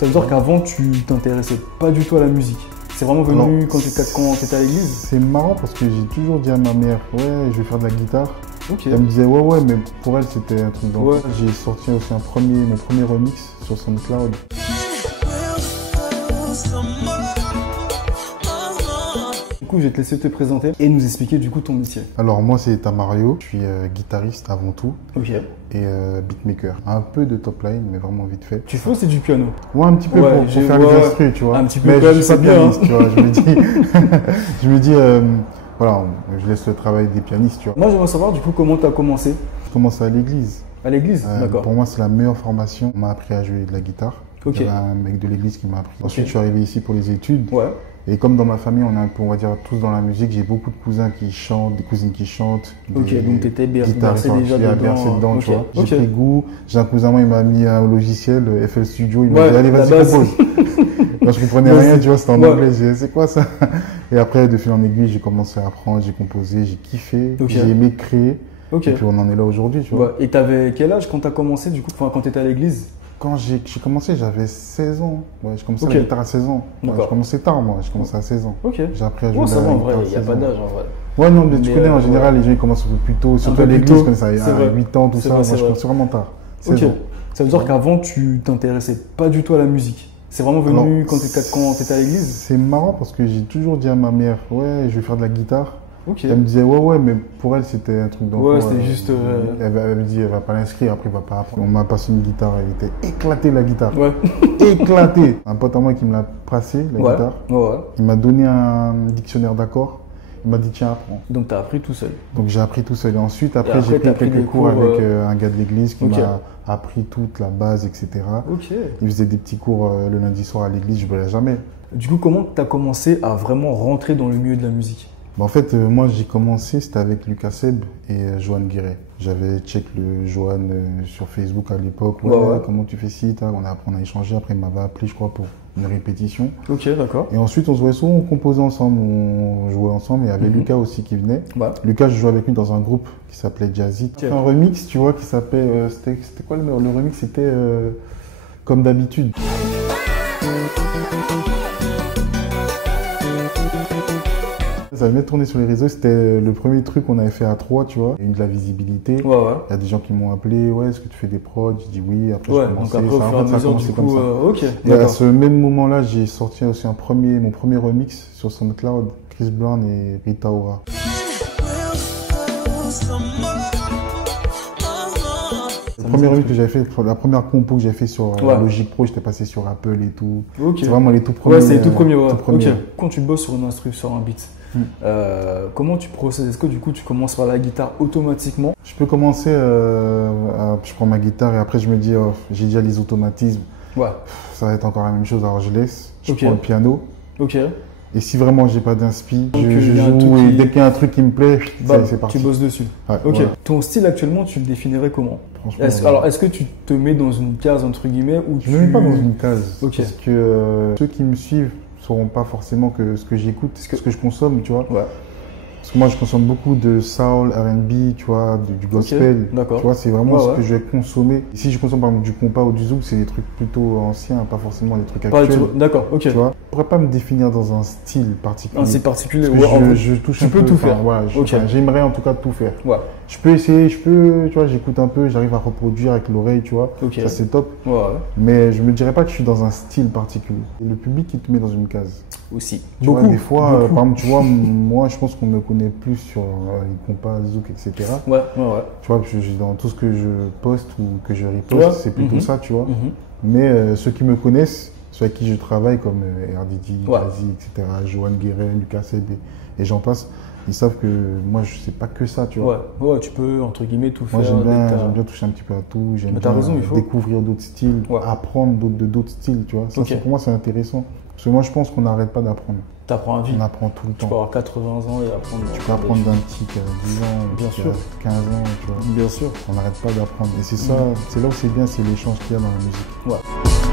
Ça veut dire qu'avant, tu t'intéressais pas du tout à la musique. C'est vraiment venu quand tu étais à l'église? C'est marrant parce que j'ai toujours dit à ma mère, ouais, je vais faire de la guitare. Ok. Elle me disait, ouais, mais pour elle, c'était un truc d'enfant. Ouais. J'ai sorti aussi mon premier remix sur SoundCloud. Du coup, je vais te laisser te présenter et nous expliquer du coup ton métier. Alors moi, c'est Tamario, je suis guitariste avant tout Ok. et beatmaker. Un peu de top line, mais vraiment vite fait. Tu fais aussi du piano? Ouais, un petit peu Ouais, pour faire les instrus, tu vois. Un petit peu mais quand même, je suis c'est pas bien. pianiste, tu vois. Voilà, je laisse le travail des pianistes, tu vois. Moi, j'aimerais savoir du coup comment tu as commencé. Je commence à l'église. À l'église? D'accord. Pour moi, c'est la meilleure formation. On m'a appris à jouer de la guitare. Ok. Il y avait un mec de l'église qui m'a appris. Ok. Ensuite, je suis arrivé ici pour les études. Ouais. Et comme dans ma famille, on est un peu, on va dire, tous dans la musique, j'ai beaucoup de cousins qui chantent, des cousines qui chantent. Ok, donc tu étais bercé guitaristes, déjà j'ai bercé dedans, tu vois. Ok. J'ai pris goût. J'ai un cousin, moi, il m'a mis un logiciel, FL Studio. Il m'a Ouais, dit, allez, la vas-y, base. compose. Moi, je comprenais Ouais, rien, tu vois, c'était en ouais. anglais. J'ai dit, c'est quoi ça? Et après, de fil en aiguille, j'ai commencé à apprendre, j'ai composé, j'ai kiffé, Ok. j'ai aimé créer. Ok. Et puis, on en est là aujourd'hui, tu vois. Ouais. Et t'avais quel âge quand tu as commencé du coup, enfin, quand tu étais à l'église? Quand j'ai commencé, j'avais 16 ans. Ouais, j'ai commencé Ok. la guitare à 16 ans. Ouais, D'accord. je commençais tard, moi. J'ai commencé à 16 ans. Ok. J'ai appris à jouer Oh, de ça la va en guitare vrai, à il n'y a 16 pas ans. d'âge en vrai. Ouais, non, mais tu Mais, connais, en ouais. général, les gens ils commencent un peu plus tôt, surtout peu à plus l'église, tôt, comme ça, il y c'est a vrai. 8 ans, tout C'est ça. vrai, Moi, c'est je vrai. commence vraiment tard. 16 Ok. ans. Ça veut dire qu'avant, tu t'intéressais pas du tout à la musique. C'est vraiment venu Alors, quand tu étais à l'église? C'est marrant parce que j'ai toujours dit à ma mère, ouais, je vais faire de la guitare. Ok. Elle me disait, ouais, mais pour elle, c'était un truc d'enfant. Ouais, c'était juste. Elle me dit, elle va pas l'inscrire, après, il va pas apprendre. On m'a passé une guitare, elle était éclatée, la guitare. Ouais. Éclatée. Un pote à moi qui me l'a passé, la Ouais. guitare. Ouais. Il m'a donné un dictionnaire d'accords. Il m'a dit, tiens, apprends. Donc tu as appris tout seul. Donc j'ai appris tout seul. Et ensuite, après, j'ai t'as pris pris des quelques cours cours, avec un gars de l'église qui Ok. m'a appris toute la base, etc. Ok. Il faisait des petits cours le lundi soir à l'église, je ne verrai jamais. Du coup, comment tu as commencé à vraiment rentrer dans le milieu de la musique? En fait, moi j'ai commencé, c'était avec Lucas Seb et Johan Guéret. J'avais check le Johan sur Facebook à l'époque. Ouais, comment tu fais ci, on a échangé. Après, il m'avait appelé, je crois, pour une répétition. Ok, d'accord. Et ensuite, on se voyait souvent, on composait ensemble, on jouait ensemble. Et il y avait Lucas aussi qui venait. Ouais. Lucas, je jouais avec lui dans un groupe qui s'appelait Jazzy. Ok. Un remix, tu vois, qui s'appelait. C'était quoi le remix? C'était Comme d'habitude. Ça venait de tourner sur les réseaux, c'était le premier truc qu'on avait fait à 3, tu vois. Il y a eu de la visibilité. Ouais, ouais. Il y a des gens qui m'ont appelé, ouais, est-ce que tu fais des prods? J'ai dit oui, après Ouais, j'ai donc commencé. après, au Ça, fur et en à fait, ça a mesure, commencé du comme coup, ça. ok, Et à d'accord. ce même moment-là, j'ai sorti aussi mon premier remix sur SoundCloud, Chris Brown et Rita Ora. Le premier remix que j'avais fait, la première compo que j'ai fait sur Ouais. Logic Pro, j'étais passé sur Apple et tout. Ok. C'est vraiment les tout premiers. Ouais, c'est les tout premiers, ouais. tout premiers. Ok. Quand tu bosses sur une instru, sur un beat, comment tu procèdes? Est-ce que du coup tu commences par la guitare automatiquement? Je peux commencer, je prends ma guitare et après je me dis, oh, j'ai déjà les automatismes, Ouais. ça va être encore la même chose, alors je laisse, je Ok. prends le piano. Ok. Et si vraiment j'ai pas d'inspi, Donc, je il y a un truc joue et qui- dès qu'il y a un truc qui me plaît, Bah, c'est parti. tu bosses dessus. Ouais, Ok. ouais. Ton style actuellement, tu le définirais comment? Franchement, Alors, est-ce que tu te mets dans une case entre guillemets ou je ne me mets pas dans une case. Ok. Parce que ceux qui me suivent ne sauront pas forcément que ce que j'écoute, ce que je consomme, tu vois. Ouais. Parce que moi, je consomme beaucoup de soul, R&B, tu vois, du gospel. d'accord. Tu vois, c'est vraiment Ouais, ce ouais. que je vais consommer. Et si je consomme par exemple du compas ou du zouk, c'est des trucs plutôt anciens, pas forcément des trucs Pas du actuels. tout. D'accord. Ok. Tu vois, je pourrais pas me définir dans un style particulier. Ah, c'est particulier. Parce que Ouais, en vrai, je touche tu un peux peu, tout enfin, faire. Voilà, Ok. j'aimerais en tout cas tout faire. Ouais. Je peux essayer, tu vois, j'écoute un peu, j'arrive à reproduire avec l'oreille, tu vois. Ok. Ça c'est top. Ouais. Mais je me dirais pas que je suis dans un style particulier. Et le public, il te met dans une case. Aussi. Tu vois, des fois, par exemple, tu vois, moi, je pense qu'on me connaît plus sur les compas, zouk, etc. Ouais. Ouais. Tu vois, dans tout ce que je poste ou que je reposte, Ouais. c'est plutôt ça, tu vois. Mhm. Mais ceux qui me connaissent, ceux avec qui je travaille, comme RDD, Ouais. Jazzy, etc., Johan Guéret, Lucas Seb et j'en passe, ils savent que moi, je sais pas que ça, tu vois. Ouais. Ouais. Tu peux entre guillemets tout Moi, faire. j'aime dès que t'as- bien toucher un petit peu à tout. J'aime Mais t'as bien raison, il faut. découvrir d'autres styles, Ouais. apprendre d'autres styles, tu vois. Ça, Ok. pour moi, c'est intéressant. Parce que moi, je pense qu'on n'arrête pas d'apprendre. T'apprends à vie. On apprend tout le Tu peux temps. avoir 80 ans et apprendre. Tu peux apprendre d'un petit qui a 10 ans, Bien qui sûr. a 15 ans, tu vois. Bien sûr. On n'arrête pas d'apprendre. Et c'est ça, c'est là où c'est bien, c'est l'échange qu'il y a dans la musique. Ouais.